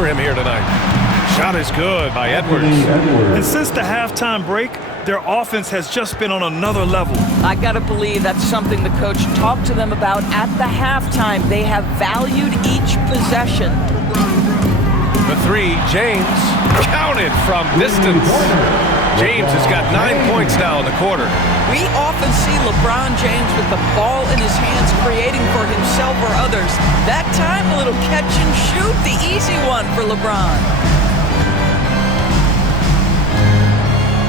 for him here tonight. Shot is good by Edwards. And since the halftime break, their offense has just been on another level. I gotta believe that's something the coach talked to them about at the halftime. They have valued each possession. The three, James, counted from distance. James has got 9 points now in the quarter. We often see LeBron James with the ball in his hands creating for himself or others. That time, a little catch and shoot, the easy one for LeBron.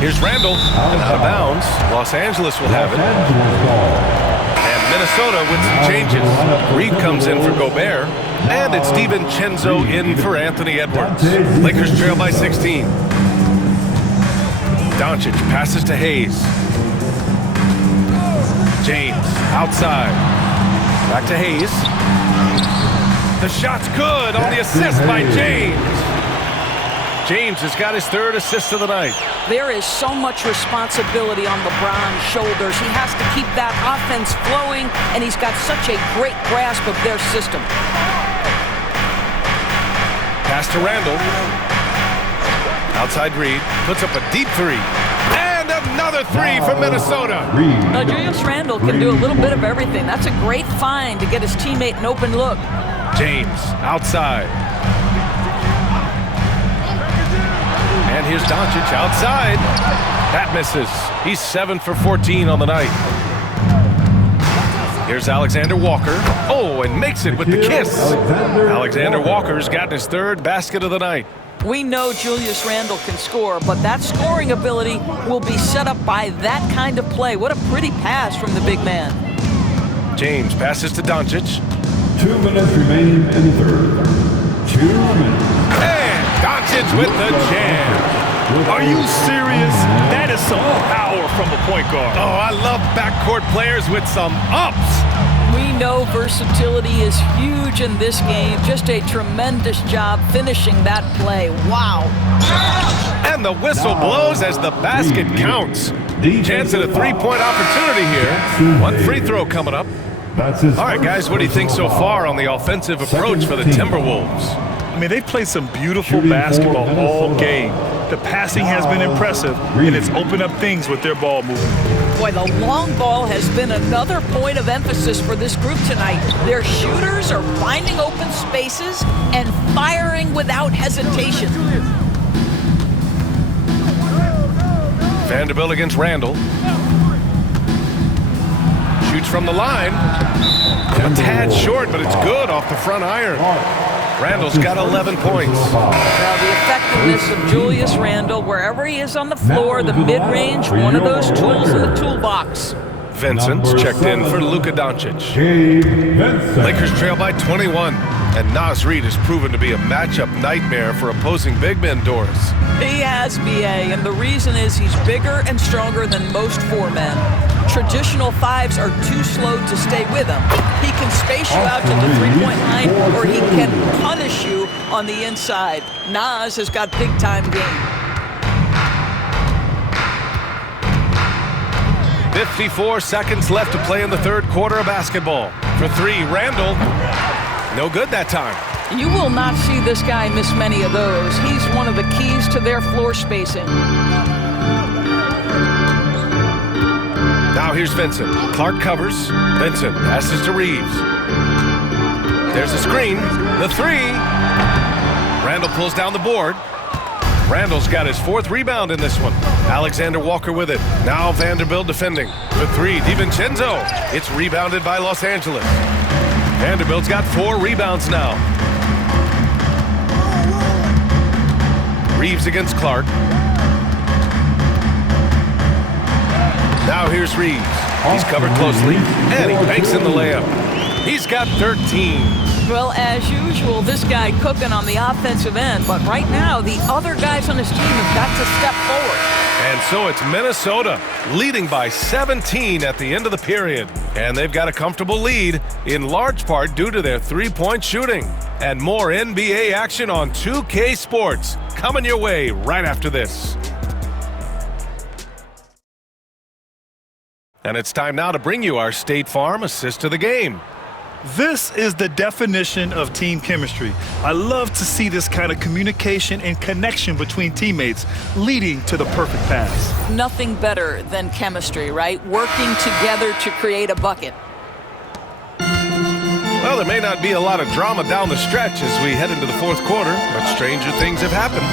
Here's Randall, and out of bounds. Los Angeles will have it. And Minnesota with some changes. Reed comes in for Gobert, and it's DiVincenzo in for Anthony Edwards. Lakers trail by 16. Doncic passes to Hayes. James outside. Back to Hayes. The shot's good on the assist by James. James has got his third assist of the night. There is so much responsibility on LeBron's shoulders. He has to keep that offense flowing, and he's got such a great grasp of their system. Pass to Randall. Outside Reed. Puts up a deep three. And another three from Minnesota. Now, Julius Randle can do a little bit of everything. That's a great find to get his teammate an open look. James outside. And here's Doncic outside. That misses. He's 7 for 14 on the night. Here's Alexander Walker. Oh, and makes it with the kiss. Alexander Walker's gotten his third basket of the night. We know Julius Randle can score, but that scoring ability will be set up by that kind of play. What a pretty pass from the big man. James passes to Doncic. 2 minutes remaining in the third. 2 minutes. And Doncic with the jam. Are you serious? That is some power from a point guard. Oh, I love backcourt players with some ups. We know versatility is huge in this game. Just a tremendous job finishing that play. Wow. And the whistle blows as the basket counts. Chance at a three-point opportunity here. One free throw coming up. All right, guys, what do you think so far on the offensive approach for the Timberwolves? I mean, they've played some beautiful basketball all game. The passing has been impressive, and it's opened up things with their ball movement. Boy, the long ball has been another point of emphasis for this group tonight. Their shooters are finding open spaces and firing without hesitation. Vanderbilt against Randall. Shoots from the line. A tad short, but it's good off the front iron. Randall's got 11 points. Now, the effectiveness of Julius Randle, wherever he is on the floor, the mid-range, one of those tools in the toolbox. Vincent's checked in for Luka Doncic. Lakers trail by 21, and Naz Reid has proven to be a matchup nightmare for opposing big men doors. He has, B.A., and the reason is he's bigger and stronger than most four men. Traditional fives are too slow to stay with him. He can space you out to the three-point line, or he can punish you on the inside. Naz has got big-time game. 54 seconds left to play in the third quarter of basketball. For three, Randall. No good that time. You will not see this guy miss many of those. He's one of the keys to their floor spacing. Now here's Vincent. Clark covers. Vincent passes to Reeves. There's a screen. The three. Randall pulls down the board. Randall's got his fourth rebound in this one. Alexander Walker with it. Now Vanderbilt defending. The three, DiVincenzo. It's rebounded by Los Angeles. Vanderbilt's got 4 rebounds now. Reeves against Clark. Now here's Reeves. He's covered closely, and he banks in the layup. He's got 13. Well, as usual, this guy cooking on the offensive end, but right now, the other guys on his team have got to step forward. And so it's Minnesota leading by 17 at the end of the period. And they've got a comfortable lead, in large part due to their three-point shooting. And more NBA action on 2K Sports coming your way right after this. And it's time now to bring you our State Farm assist of the game. This is the definition of team chemistry. I love to see this kind of communication and connection between teammates leading to the perfect pass. Nothing better than chemistry, right? Working together to create a bucket. Well, there may not be a lot of drama down the stretch as we head into the fourth quarter, but stranger things have happened.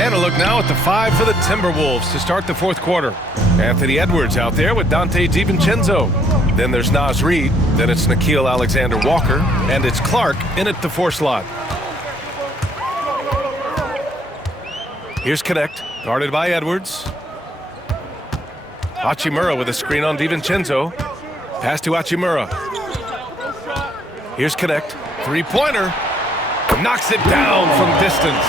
And a look now at the 5 for the Timberwolves to start the fourth quarter. Anthony Edwards out there with Dante DiVincenzo. Then there's Naz Reid. Then it's Nickeil Alexander-Walker. And it's Clark in at the 4 slot. Here's Connect, guarded by Edwards. Hachimura with a screen on DiVincenzo. Pass to Hachimura. Here's Connect, three-pointer. Knocks it down from distance.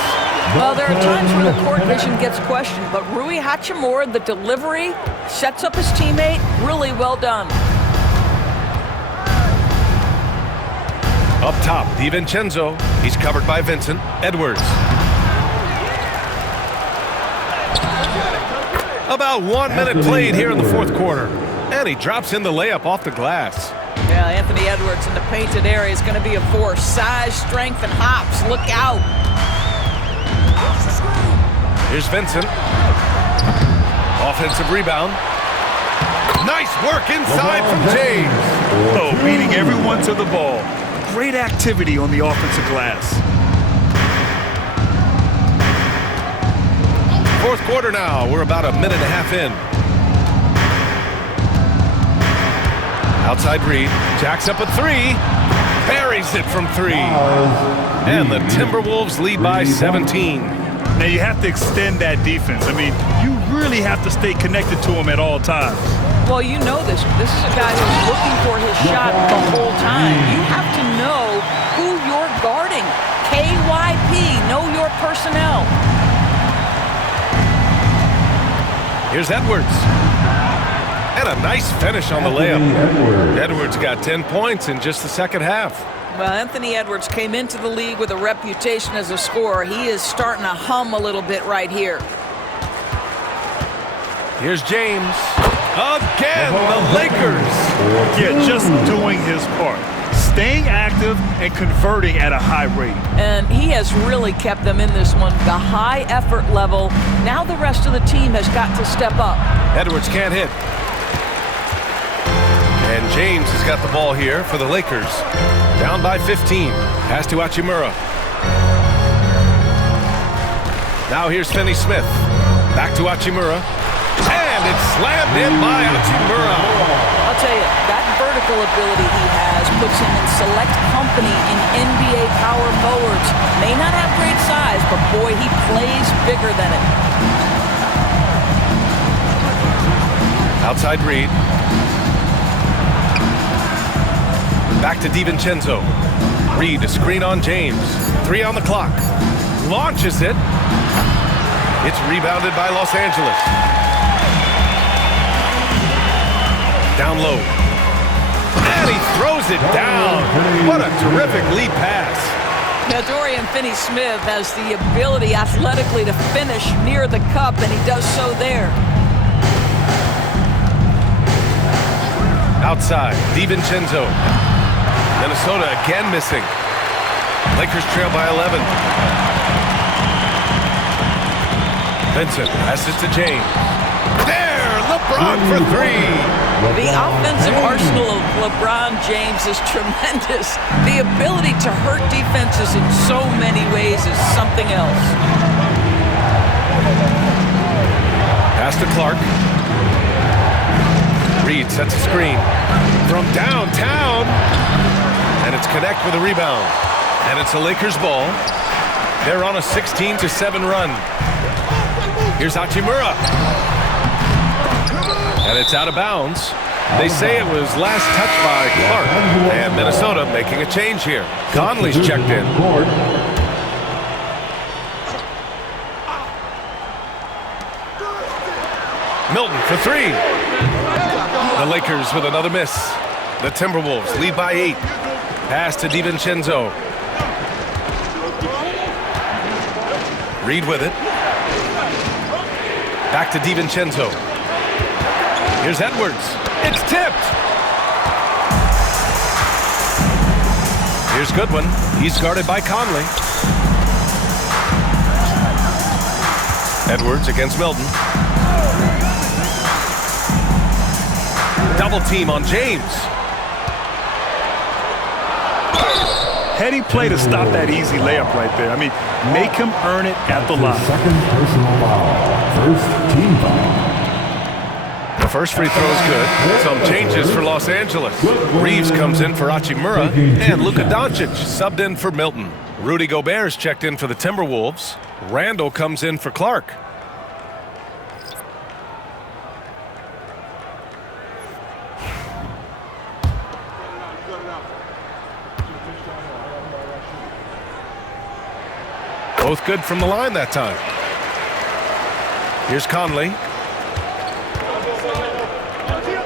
Well, there are times where the court vision gets questioned, but Rui Hachimura, the delivery, sets up his teammate. Really well done. Up top, DiVincenzo. He's covered by Vincent. Edwards. About 1 minute played here in the fourth quarter. And he drops in the layup off the glass. Yeah, Anthony Edwards in the painted area is going to be a force. Size, strength, and hops. Look out. Here's Vincent. Offensive rebound. Nice work inside from James. Oh, beating everyone to the ball. Great activity on the offensive glass. Fourth quarter now. We're about a minute and a half in. Outside Reid. Jacks up a 3. Buries it from 3. And the Timberwolves lead by 17. Now you have to extend that defense. I mean, you really have to stay connected to him at all times. Well, you know this. This is a guy who's looking for his shot the whole time. You have to know who you're guarding. KYP, know your personnel. Here's Edwards. And a nice finish on the layup. Edwards got 10 points in just the second half. Well, Anthony Edwards came into the league with a reputation as a scorer. He is starting to hum a little bit right here. Here's James. Again, the Lakers. Yeah, just doing his part. Staying active and converting at a high rate. And he has really kept them in this one. The high effort level. Now the rest of the team has got to step up. Edwards can't hit. And James has got the ball here for the Lakers. Down by 15. Pass to Hachimura. Now here's Finney-Smith. Back to Hachimura. And it's slammed in by Hachimura. I'll tell you, that vertical ability he has puts him in select company in NBA power forwards. May not have great size, but boy, he plays bigger than it. Outside Reid. Back to DiVincenzo. Reid, a screen on James. 3 on the clock. Launches it. It's rebounded by Los Angeles. Down low. And he throws it down. What a terrific lead pass. Now, Dorian Finney-Smith has the ability athletically to finish near the cup, and he does so there. Outside, DiVincenzo. Minnesota again missing. Lakers trail by 11. Vincent passes to James. There, LeBron for 3. The offensive arsenal of LeBron James is tremendous. The ability to hurt defenses in so many ways is something else. Pass to Clark. Reid sets a screen from downtown. And it's Connect with a rebound. And it's a Lakers ball. They're on a 16-7 run. Here's Hachimura. And it's out of bounds. They say it was last touched by Clark. And Minnesota making a change here. Conley's checked in. Milton for 3. The Lakers with another miss. The Timberwolves lead by 8. Pass to DiVincenzo. Reid with it. Back to DiVincenzo. Here's Edwards. It's tipped. Here's Goodwin. He's guarded by Conley. Edwards against Milton. Double team on James. Heady play to stop that easy layup right there. I mean, make him earn it at the line. Second personal foul. First team foul. The first free throw is good. Some changes for Los Angeles. Reeves comes in for Hachimura, and Luka Doncic subbed in for Milton. Rudy Gobert's checked in for the Timberwolves. Randall comes in for Clark. Both good from the line that time. Here's Conley.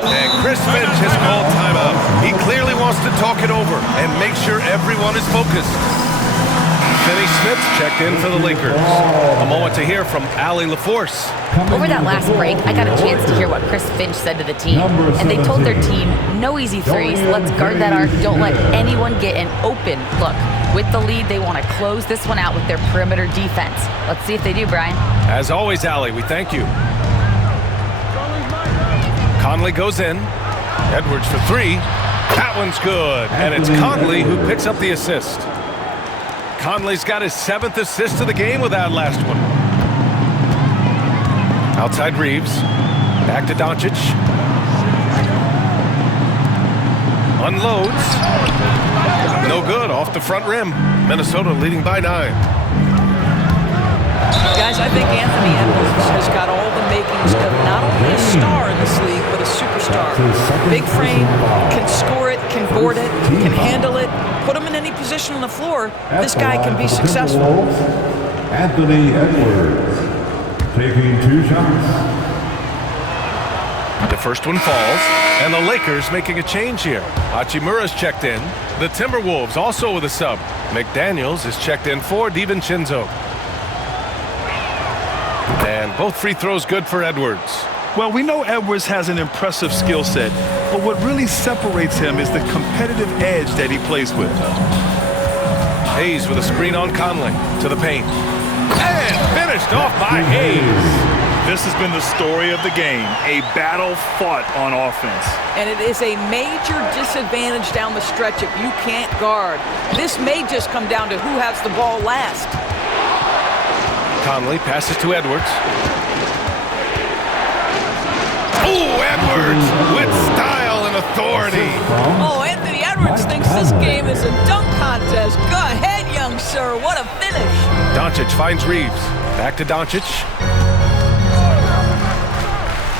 And Chris Finch has called timeout. He clearly wants to talk it over and make sure everyone is focused. Finney Smith checked in for the Lakers. A moment to hear from Allie LaForce. Over that last break, I got a chance to hear what Chris Finch said to the team. And they told their team, no easy threes. Let's guard that arc. Don't let anyone get an open look. With the lead, they want to close this one out with their perimeter defense. Let's see if they do, Brian. As always, Allie, we thank you. Conley goes in. Edwards for three. That one's good. And it's Conley who picks up the assist. Conley's got his 7th assist of the game with that last one. Outside Reeves. Back to Doncic. Unloads. No good, off the front rim. Minnesota leading by 9. Guys, I think Anthony Edwards has got all the makings of not only a star in this league, but a superstar. Big frame, can score it, can board it, can handle it. Put him in any position on the floor, this guy can be successful. Anthony Edwards taking 2 shots. The first one falls, and the Lakers making a change here. Hachimura's checked in. The Timberwolves also with a sub. McDaniels is checked in for DiVincenzo. And both free throws good for Edwards. Well, we know Edwards has an impressive skill set, but what really separates him is the competitive edge that he plays with. Hayes with a screen on Conley to the paint. And finished off by Hayes. This has been the story of the game, a battle fought on offense. And it is a major disadvantage down the stretch if you can't guard. This may just come down to who has the ball last. Conley passes to Edwards. Oh, Edwards with style and authority. Oh, Anthony Edwards thinks this game is a dunk contest. Go ahead, young sir. What a finish. Doncic finds Reeves. Back to Doncic.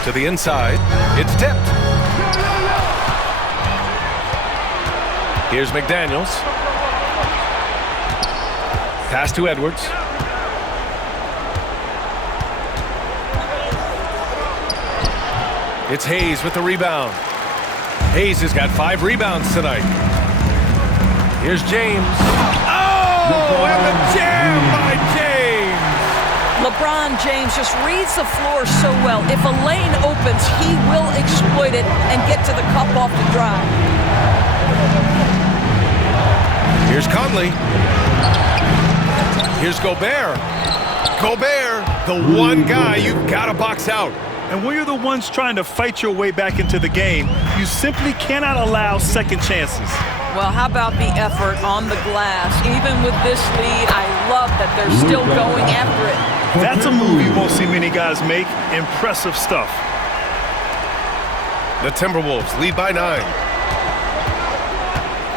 To the inside. It's tipped. Here's McDaniels. Pass to Edwards. It's Hayes with the rebound. Hayes has got 5 rebounds tonight. Here's James. Oh, and the jam by James. LeBron James just reads the floor so well. If a lane opens, he will exploit it and get to the cup off the drive. Here's Conley. Here's Gobert. Gobert, the one guy you've got to box out. And when you're the ones trying to fight your way back into the game, you simply cannot allow second chances. Well, how about the effort on the glass? Even with this lead, I love that they're still going after it. That's a move you won't see many guys make. Impressive stuff. The Timberwolves lead by 9.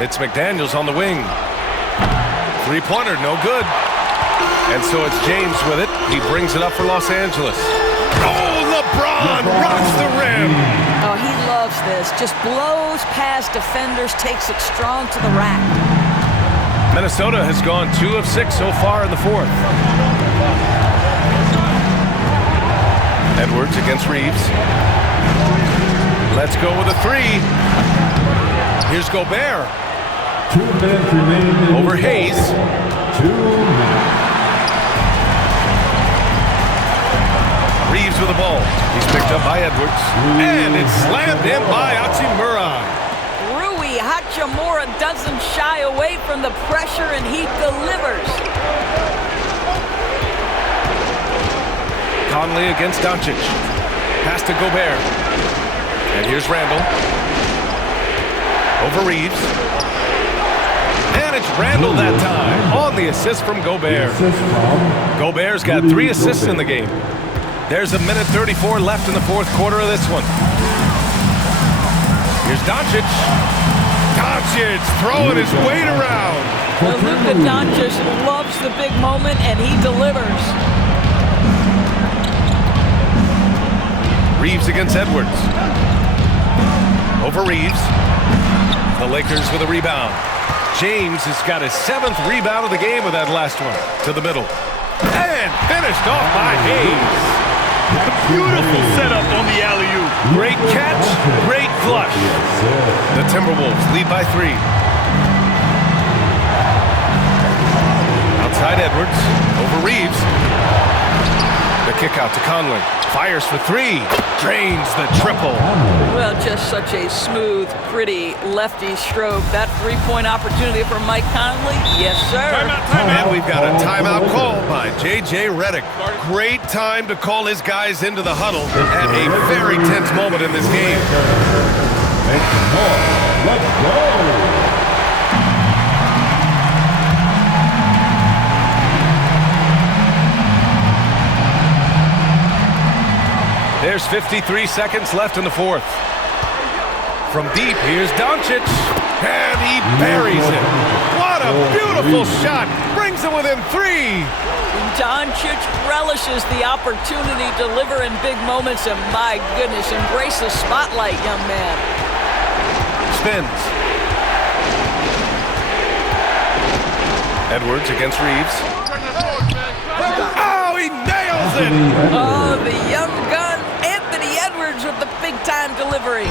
It's McDaniels on the wing. 3-pointer, no good. And so it's James with it. He brings it up for Los Angeles. Oh, LeBron rocks the rim. Oh, he loves this. Just blows past defenders, takes it strong to the rack. Minnesota has gone 2 of 6 so far in the 4th. Edwards against Reeves. Let's go with a 3. Here's Gobert. 2 minutes remaining. Over Hayes. 2 minutes. Reeves with the ball. He's picked up by Edwards. And it's slammed in by Hachimura. Rui Hachimura doesn't shy away from the pressure, and he delivers. Conley against Doncic. Pass to Gobert. And here's Randall. Over Reeves. And it's Randall that time on the assist from Gobert. Gobert's got 3 assists in the game. There's 1:34 left in the fourth quarter of this one. Here's Doncic. Doncic throwing his weight around. Well, Luka Doncic loves the big moment, and he delivers. Reeves against Edwards. Over Reeves. The Lakers with a rebound. James has got his 7th rebound of the game with that last one. To the middle. And finished off by Hayes. Beautiful setup on the alley-oop. Great catch, great flush. The Timberwolves lead by 3. Outside Edwards. Over Reeves. The kick out to Conley. Fires for 3. Drains the triple. Well, just such a smooth, pretty lefty stroke. That three-point opportunity for Mike Conley. Yes, sir. And we've got a timeout call by J.J. Redick. Great time to call his guys into the huddle at a very tense moment in this game. Make some more. Let's go. There's 53 seconds left in the fourth. From deep, here's Doncic. And he buries it. What a beautiful shot. Brings it within 3. Doncic relishes the opportunity to deliver in big moments, and my goodness, embrace the spotlight, young man. Spins. Edwards against Reeves. Oh, he nails it! Oh, the young gun, Anthony Edwards with the big-time delivery.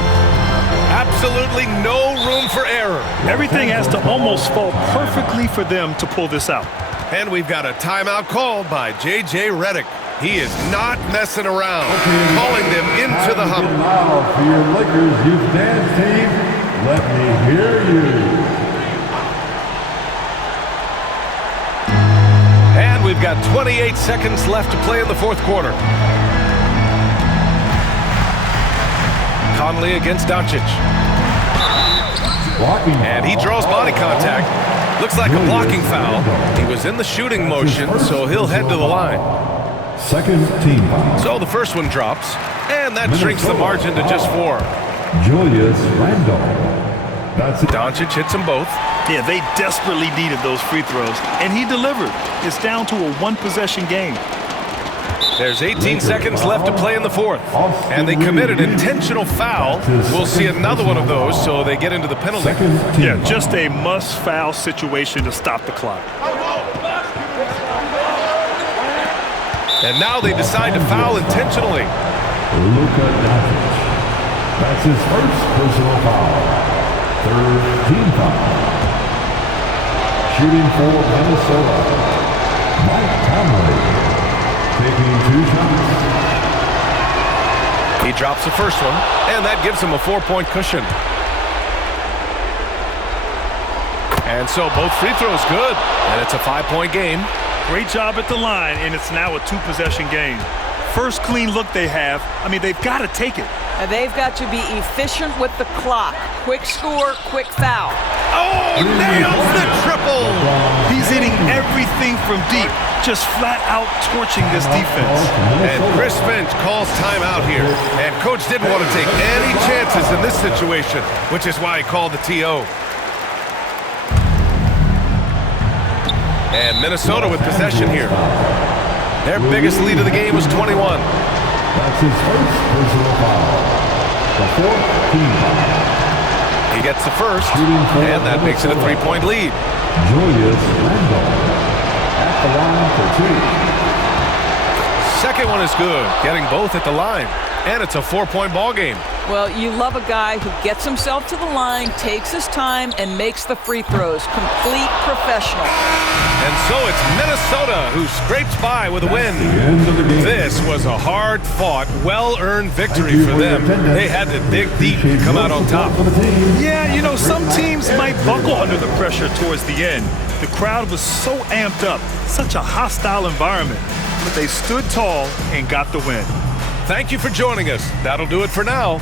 Absolutely no room for error. Everything has to almost fall perfectly for them to pull this out. And we've got a timeout called by J.J. Redick. He is not messing around, calling them into the huddle. Now for your Lakers youth dance team, let me hear you. And we've got 28 seconds left to play in the fourth quarter. Conley against Doncic. And he draws body contact. Looks like a blocking foul. He was in the shooting motion, so he'll head to the line. Second team foul. So the first one drops, and that shrinks the margin to just 4. Julius Randle. That's it. Doncic hits them both. Yeah, they desperately needed those free throws, and he delivered. It's down to a one-possession game. There's 18 seconds left to play in the fourth, and they committed intentional foul. We'll see another one of those, so they get into the penalty. Yeah, just a must-foul situation to stop the clock. And now they decide to foul intentionally. Luka Doncic. That's his first personal foul. Third team foul. Shooting for Minnesota. Mike Conley. Taking 2 shots. He drops the first one, and that gives him a 4-point cushion. And so both free throws good, and it's a 5-point game. Great job at the line, and it's now a 2-possession game. First clean look they have. I mean, they've got to take it. And they've got to be efficient with the clock. Quick score, quick foul. Oh, nails the triple! He's hitting everything from deep, just flat out torching this defense. And Chris Finch calls timeout here. And Coach didn't want to take any chances in this situation, which is why he called the TO. And Minnesota with possession here. Their biggest lead of the game was 21. That's his first personal foul. The fourth team foul. He gets the first, and that makes it a 3-point lead. Julius Randle at the line for 2. Second one is good, getting both at the line. And it's a 4-point ball game. Well, you love a guy who gets himself to the line, takes his time, and makes the free throws. Complete professional. And so it's Minnesota who scrapes by with a win. This was a hard-fought, well-earned victory for them. They had to dig deep to come out on top. Yeah, you know, some teams might buckle under the pressure towards the end. The crowd was so amped up, such a hostile environment. But they stood tall and got the win. Thank you for joining us. That'll do it for now.